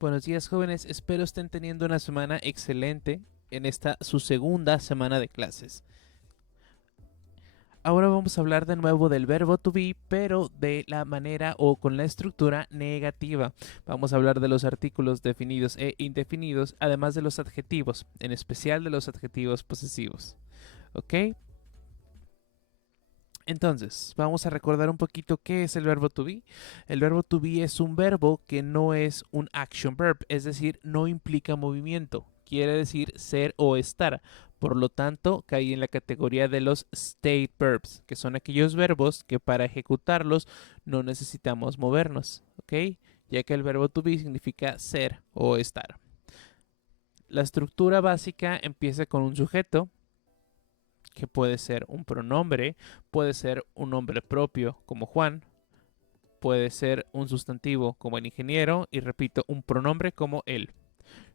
Buenos días, jóvenes, espero estén teniendo una semana excelente en esta su segunda semana de clases. Ahora vamos a hablar de nuevo del verbo to be, pero de la manera o con la estructura negativa. Vamos a hablar de los artículos definidos e indefinidos, además de los adjetivos, en especial de los adjetivos posesivos. ¿Ok? Entonces, vamos a recordar un poquito qué es el verbo to be. El verbo to be es un verbo que no es un action verb, es decir, no implica movimiento. Quiere decir ser o estar. Por lo tanto, cae en la categoría de los state verbs, que son aquellos verbos que para ejecutarlos no necesitamos movernos, ¿ok? Ya que el verbo to be significa ser o estar. La estructura básica empieza con un sujeto, que puede ser un pronombre, puede ser un nombre propio como Juan, puede ser un sustantivo como el ingeniero y repito, un pronombre como él.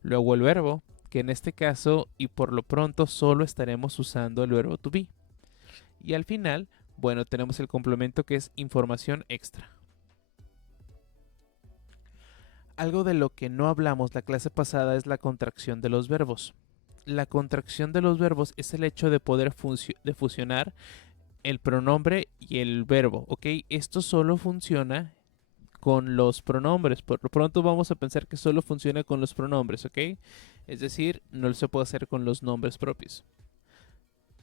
Luego el verbo, que en este caso y por lo pronto solo estaremos usando el verbo to be. Y al final, bueno, tenemos el complemento que es información extra. Algo de lo que no hablamos la clase pasada es la contracción de los verbos. La contracción de los verbos es el hecho de poder fusionar el pronombre y el verbo, ¿ok? Esto solo funciona con los pronombres. Por lo pronto vamos a pensar que solo funciona con los pronombres, ¿ok? Es decir, no se puede hacer con los nombres propios.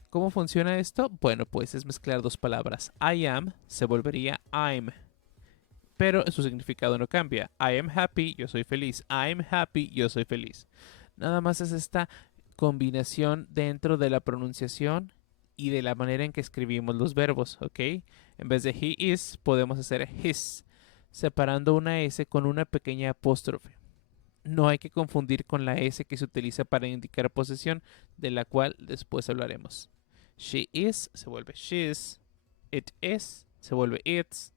¿Cómo funciona esto? Bueno, pues es mezclar dos palabras. I am se volvería I'm, pero su significado no cambia. I am happy, yo soy feliz. I'm happy, yo soy feliz. Nada más es esta combinación dentro de la pronunciación y de la manera en que escribimos los verbos, ¿ok? En vez de he is, podemos hacer his, separando una S con una pequeña apóstrofe. No hay que confundir con la S que se utiliza para indicar posesión, de la cual después hablaremos. She is se vuelve she's, it is se vuelve it's,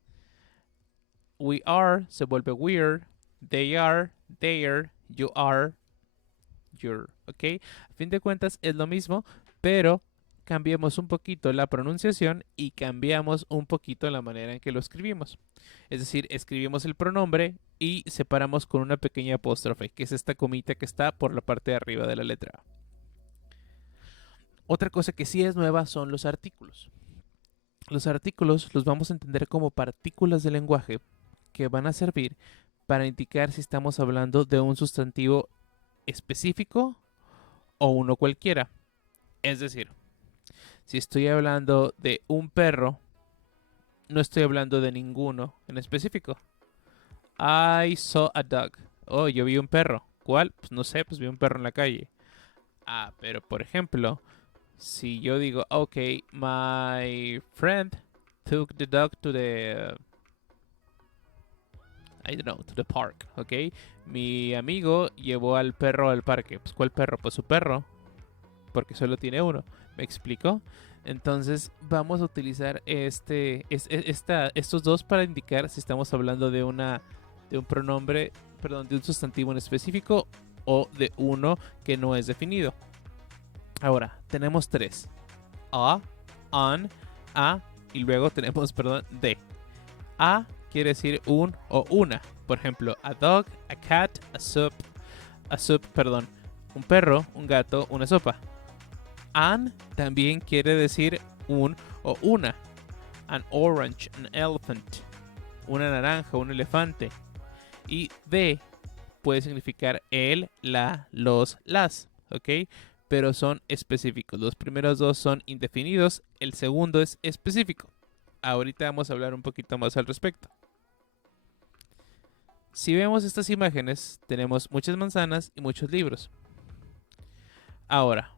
we are se vuelve we're, they are, they're, you are, you're, ¿ok? A fin de cuentas es lo mismo, pero cambiamos un poquito la pronunciación y cambiamos un poquito la manera en que lo escribimos. Es decir, escribimos el pronombre y separamos con una pequeña apóstrofe, que es esta comita que está por la parte de arriba de la letra. Otra cosa que sí es nueva son los artículos. Los artículos los vamos a entender como partículas del lenguaje que van a servir para indicar si estamos hablando de un sustantivo específico o uno cualquiera. Es decir, si estoy hablando de un perro, no estoy hablando de ninguno en específico. I saw a dog. Oh, yo vi un perro. ¿Cuál? Pues no sé, pues vi un perro en la calle. Ah, pero por ejemplo, si yo digo, ok, my friend took the dog to the, I don't know, to the park, ok. Mi amigo llevó al perro al parque. Pues ¿cuál perro? Pues su perro, porque solo tiene uno. ¿Me explico? Entonces vamos a utilizar estos dos para indicar si estamos hablando de un pronombre, perdón, de un sustantivo en específico o de uno que no es definido. Ahora, tenemos tres. A, an, a y luego tenemos, perdón, de. A quiere decir un o una. Por ejemplo, a dog, a cat, a soup, perdón, un perro, un gato, una sopa. An también quiere decir un o una. An orange, an elephant. Una naranja, un elefante. Y de puede significar el, la, los, las. ¿Ok? Pero son específicos. Los primeros dos son indefinidos. El segundo es específico. Ahorita vamos a hablar un poquito más al respecto. Si vemos estas imágenes, tenemos muchas manzanas y muchos libros. Ahora,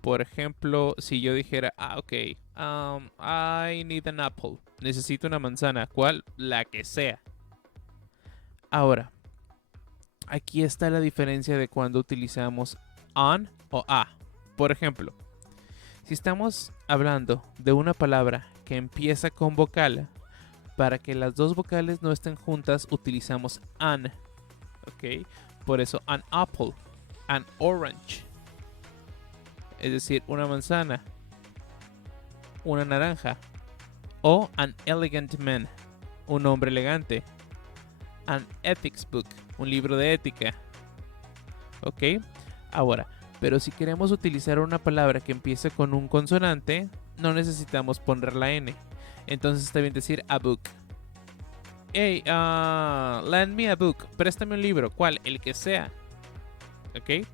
por ejemplo, si yo dijera, ok, I need an apple. Necesito una manzana. ¿Cuál? La que sea. Ahora, aquí está la diferencia de cuando utilizamos an o a. Por ejemplo, si estamos hablando de una palabra que empieza con vocal, para que las dos vocales no estén juntas utilizamos an. ¿Ok? Por eso an apple, an orange. Es decir, una manzana, una naranja. O an elegant man, un hombre elegante. An ethics book, un libro de ética. ¿Ok? Ahora, pero si queremos utilizar una palabra que empiece con un consonante, no necesitamos poner la N. Entonces está bien decir a book. Hey, lend me a book. Préstame un libro. ¿Cuál? El que sea. ¿Ok?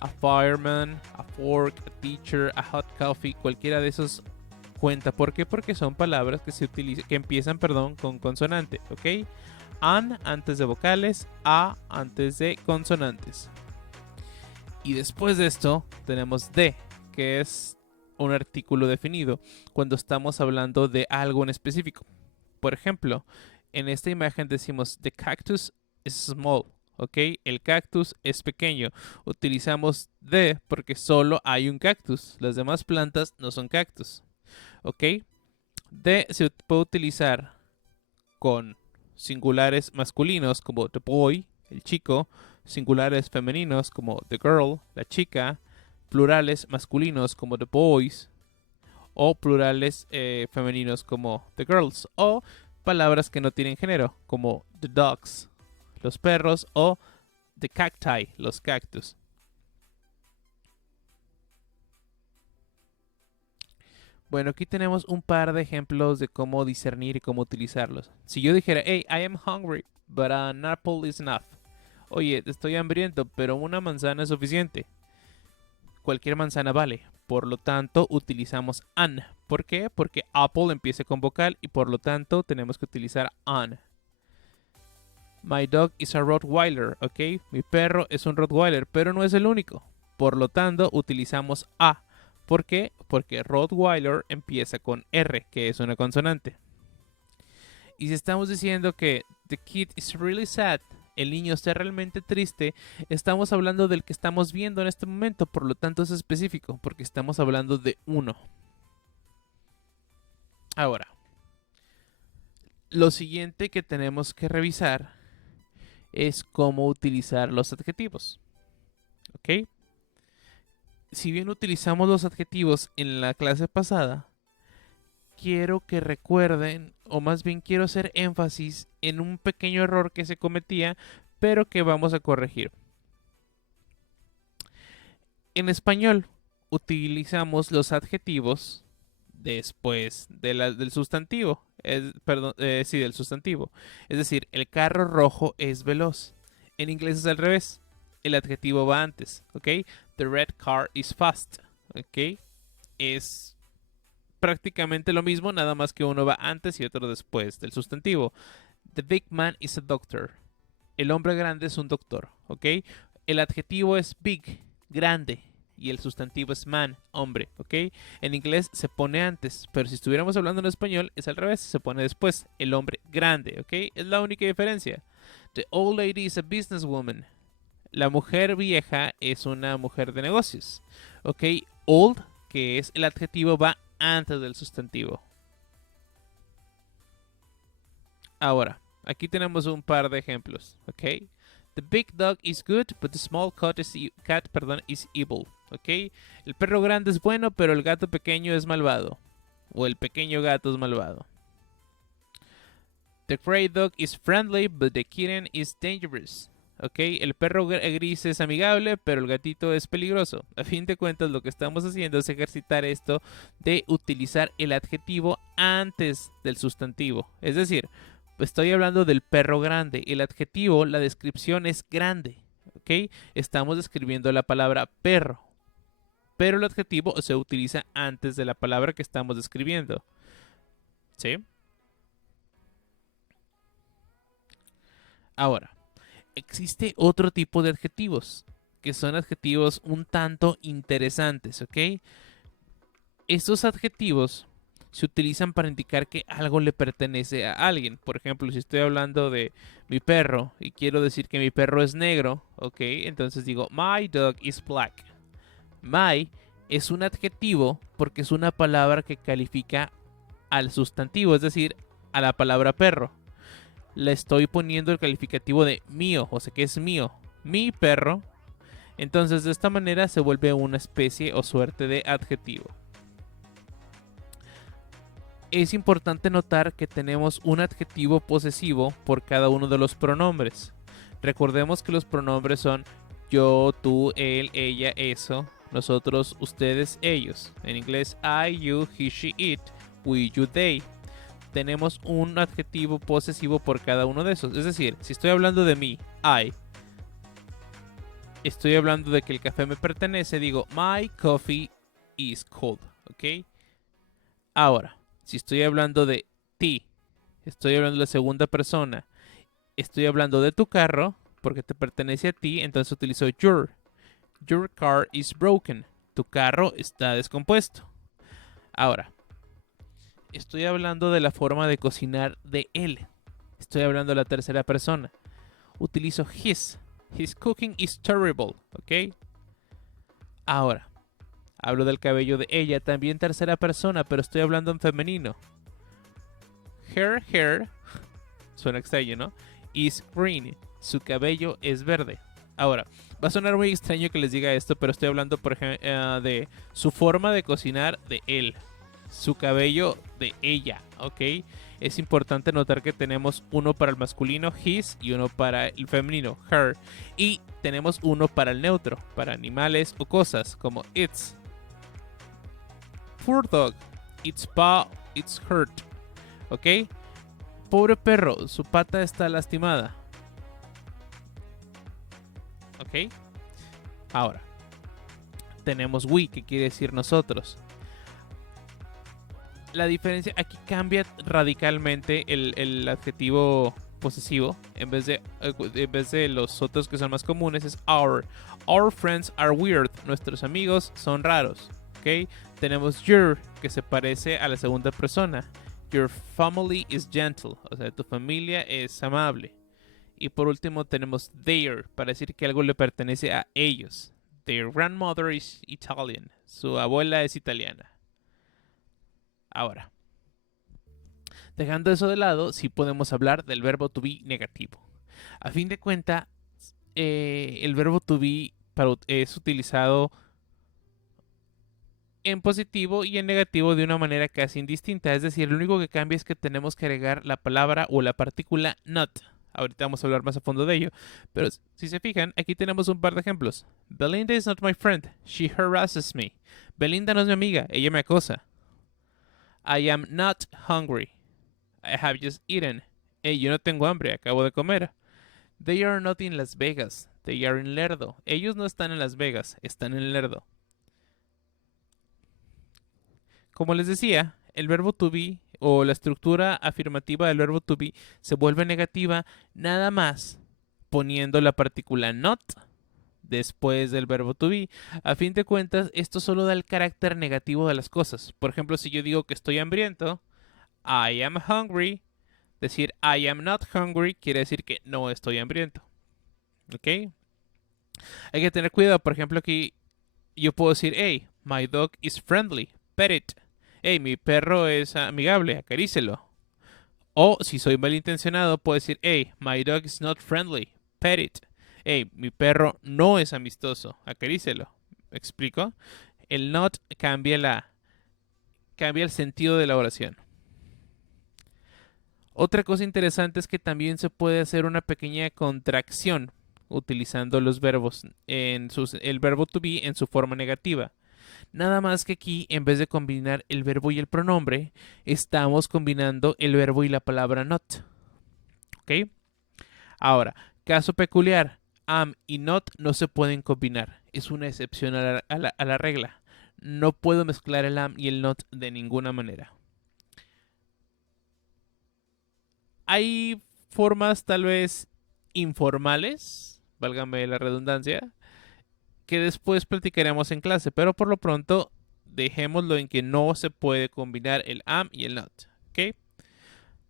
A fireman, a fork, a teacher, a hot coffee. Cualquiera de esos cuenta. ¿Por qué? Porque son palabras que empiezan, con consonante. ¿Ok? An antes de vocales, a antes de consonantes. Y después de esto tenemos de, que es un artículo definido cuando estamos hablando de algo en específico. Por ejemplo, en esta imagen decimos the cactus is small, ¿ok? El cactus es pequeño. Utilizamos de porque solo hay un cactus. Las demás plantas no son cactus, ¿ok? De se puede utilizar con singulares masculinos como the boy, el chico, singulares femeninos como the girl, la chica, plurales masculinos como the boys, o plurales femeninos como the girls, o palabras que no tienen género como the dogs, los perros, o the cacti, los cactus. Bueno, aquí tenemos un par de ejemplos de cómo discernir y cómo utilizarlos. Si yo dijera, hey, I am hungry, but an apple is enough. Oye, estoy hambriento, pero una manzana es suficiente. Cualquier manzana vale. Por lo tanto, utilizamos an. ¿Por qué? Porque apple empieza con vocal y por lo tanto tenemos que utilizar an. My dog is a Rottweiler, ¿ok? Mi perro es un Rottweiler, pero no es el único. Por lo tanto, utilizamos a. ¿Por qué? Porque Rottweiler empieza con R, que es una consonante. Y si estamos diciendo que the kid is really sad, el niño está realmente triste, estamos hablando del que estamos viendo en este momento, por lo tanto es específico, porque estamos hablando de uno. Ahora, lo siguiente que tenemos que revisar es cómo utilizar los adjetivos. ¿Ok? Si bien utilizamos los adjetivos en la clase pasada, quiero que recuerden, o más bien quiero hacer énfasis en un pequeño error que se cometía, pero que vamos a corregir. En español utilizamos los adjetivos después del sustantivo. Del sustantivo. Es decir, el carro rojo es veloz. En inglés es al revés. El adjetivo va antes, ¿ok? The red car is fast, ¿ok? Es prácticamente lo mismo, nada más que uno va antes y otro después del sustantivo. The big man is a doctor. El hombre grande es un doctor, ¿ok? El adjetivo es big, grande, y el sustantivo es man, hombre, ¿ok? En inglés se pone antes, pero si estuviéramos hablando en español es al revés, se pone después, el hombre grande, ¿ok? Es la única diferencia. The old lady is a businesswoman. La mujer vieja es una mujer de negocios, ¿ok? Old, que es el adjetivo, va antes del sustantivo. Ahora, aquí tenemos un par de ejemplos, ¿ok? The big dog is good, but the small cat is evil, ¿ok? El perro grande es bueno, pero el gato pequeño es malvado. O el pequeño gato es malvado. The gray dog is friendly, but the kitten is dangerous. ¿Ok? El perro gris es amigable, pero el gatito es peligroso. A fin de cuentas, lo que estamos haciendo es ejercitar esto de utilizar el adjetivo antes del sustantivo. Es decir, estoy hablando del perro grande. El adjetivo, la descripción es grande. ¿Ok? Estamos describiendo la palabra perro. Pero el adjetivo se utiliza antes de la palabra que estamos describiendo. ¿Sí? Ahora, existe otro tipo de adjetivos, que son adjetivos un tanto interesantes, ¿ok? Estos adjetivos se utilizan para indicar que algo le pertenece a alguien. Por ejemplo, si estoy hablando de mi perro y quiero decir que mi perro es negro, ¿ok? Entonces digo, my dog is black. My es un adjetivo porque es una palabra que califica al sustantivo, es decir, a la palabra perro. Le estoy poniendo el calificativo de mío, o sea que es mío, mi perro. Entonces de esta manera se vuelve una especie o suerte de adjetivo. Es importante notar que tenemos un adjetivo posesivo por cada uno de los pronombres. Recordemos que los pronombres son Yo, tú, él, ella, eso. Nosotros, ustedes, ellos. En inglés, I, you, he, she, it. We, you, they. Tenemos un adjetivo posesivo por cada uno de esos. Es decir, si estoy hablando de mí, I, estoy hablando de que el café me pertenece, digo, my coffee is cold. ¿Ok? Ahora, si estoy hablando de ti, estoy hablando de la segunda persona, estoy hablando de tu carro, porque te pertenece a ti, entonces utilizo your. Your car is broken. Tu carro está descompuesto. Ahora, estoy hablando de la forma de cocinar de él. Estoy hablando de la tercera persona. Utilizo his. His cooking is terrible. ¿Ok? Ahora, hablo del cabello de ella, también tercera persona, pero estoy hablando en femenino. Her hair, suena extraño, ¿no? Is green. Su cabello es verde. Ahora, va a sonar muy extraño que les diga esto, pero estoy hablando, por ejemplo, de su forma de cocinar de él. Su cabello de ella, ¿ok? Es importante notar que tenemos uno para el masculino, his, y uno para el femenino, her. Y tenemos uno para el neutro, para animales o cosas, como its. Poor dog, its paw, it's hurt. ¿Ok? Pobre perro, su pata está lastimada. ¿Ok? Ahora, tenemos we, que quiere decir nosotros. La diferencia, aquí cambia radicalmente el adjetivo posesivo. En vez de los otros que son más comunes, es our. Our friends are weird. Nuestros amigos son raros. ¿Ok? Tenemos your, que se parece a la segunda persona. Your family is gentle. O sea, tu familia es amable. Y por último tenemos their, para decir que algo le pertenece a ellos. Their grandmother is Italian. Su abuela es italiana. Ahora, dejando eso de lado, sí podemos hablar del verbo to be negativo. A fin de cuentas, el verbo to be es utilizado en positivo y en negativo de una manera casi indistinta. Es decir, lo único que cambia es que tenemos que agregar la palabra o la partícula not. Ahorita vamos a hablar más a fondo de ello. Pero si se fijan, aquí tenemos un par de ejemplos. Belinda is not my friend. She harasses me. Belinda no es mi amiga. Ella me acosa. I am not hungry. I have just eaten. Hey, yo no tengo hambre. Acabo de comer. They are not in Las Vegas. They are in Lerdo. Ellos no están en Las Vegas. Están en Lerdo. Como les decía, el verbo to be o la estructura afirmativa del verbo to be se vuelve negativa nada más poniendo la partícula not después del verbo to be. A fin de cuentas, esto solo da el carácter negativo de las cosas. Por ejemplo, si yo digo que estoy hambriento, I am hungry, decir I am not hungry quiere decir que no estoy hambriento. ¿Ok? Hay que tener cuidado. Por ejemplo, aquí yo puedo decir, hey, my dog is friendly, pet it. Hey, mi perro es amigable, acarícelo. O si soy malintencionado, puedo decir, hey, my dog is not friendly, pet it. Hey, mi perro no es amistoso, acarícelo. ¿Me explico? El not cambia el sentido de la oración. Otra cosa interesante es que también se puede hacer una pequeña contracción utilizando los verbos el verbo to be en su forma negativa. Nada más que aquí, en vez de combinar el verbo y el pronombre, estamos combinando el verbo y la palabra not. ¿Ok? Ahora, caso peculiar, am y not no se pueden combinar. Es una excepción a la regla. No puedo mezclar el am y el not de ninguna manera. Hay formas tal vez informales, válgame la redundancia, que después platicaremos en clase, pero por lo pronto dejémoslo en que no se puede combinar el am y el not. ¿Ok?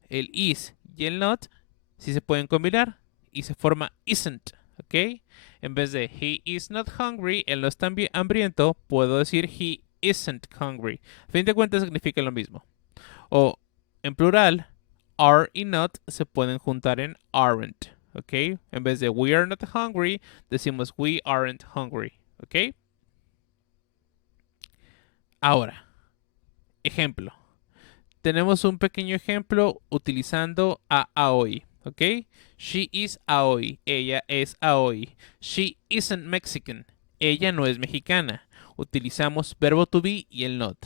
El is y el not sí se pueden combinar y se forma isn't. ¿Ok? En vez de he is not hungry, él no está hambriento, puedo decir he isn't hungry. A fin de cuentas significa lo mismo. O en plural, are y not se pueden juntar en aren't. ¿Ok? En vez de we are not hungry, decimos we aren't hungry. ¿Ok? Ahora, ejemplo. Tenemos un pequeño ejemplo utilizando a aoi. ¿ok? She is Aoi. Ella es Aoi. She isn't Mexican. Ella no es mexicana. Utilizamos verbo to be y el not.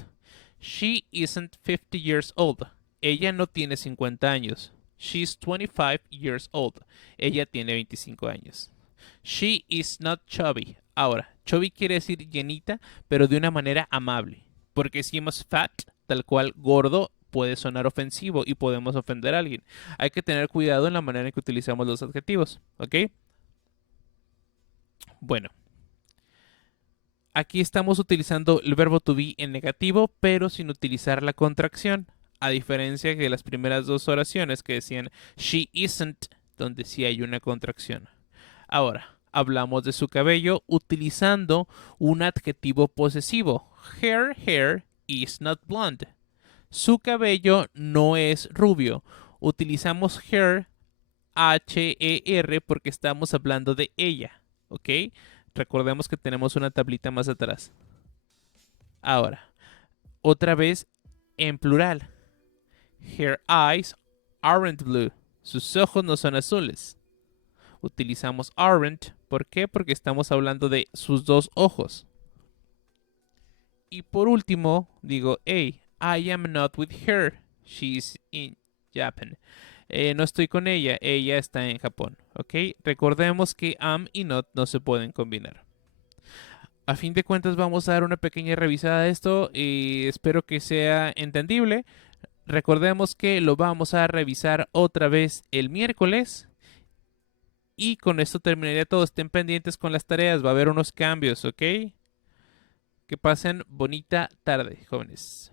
She isn't 50 years old. Ella no tiene 50 años. She's 25 years old. Ella tiene 25 años. She is not chubby. Ahora, chubby quiere decir llenita, pero de una manera amable. Porque si hemos fat, tal cual gordo, puede sonar ofensivo y podemos ofender a alguien. Hay que tener cuidado en la manera en que utilizamos los adjetivos, ¿ok? Bueno, aquí estamos utilizando el verbo to be en negativo, pero sin utilizar la contracción. A diferencia de las primeras dos oraciones que decían she isn't, donde sí hay una contracción. Ahora, hablamos de su cabello utilizando un adjetivo posesivo. Her hair is not blonde. Su cabello no es rubio. Utilizamos her, H-E-R, porque estamos hablando de ella. ¿Ok? Recordemos que tenemos una tablita más atrás. Ahora, otra vez en plural. Her eyes aren't blue. Sus ojos no son azules. Utilizamos aren't. ¿Por qué? Porque estamos hablando de sus dos ojos. Y por último, digo, hey, I am not with her. She's in Japan. No estoy con ella. Ella está en Japón. ¿Ok? Recordemos que am y not no se pueden combinar. A fin de cuentas vamos a dar una pequeña revisada de esto y espero que sea entendible. Recordemos que lo vamos a revisar otra vez el miércoles. Y con esto terminaría todo. Estén pendientes con las tareas. Va a haber unos cambios, ¿ok? Que pasen bonita tarde, jóvenes.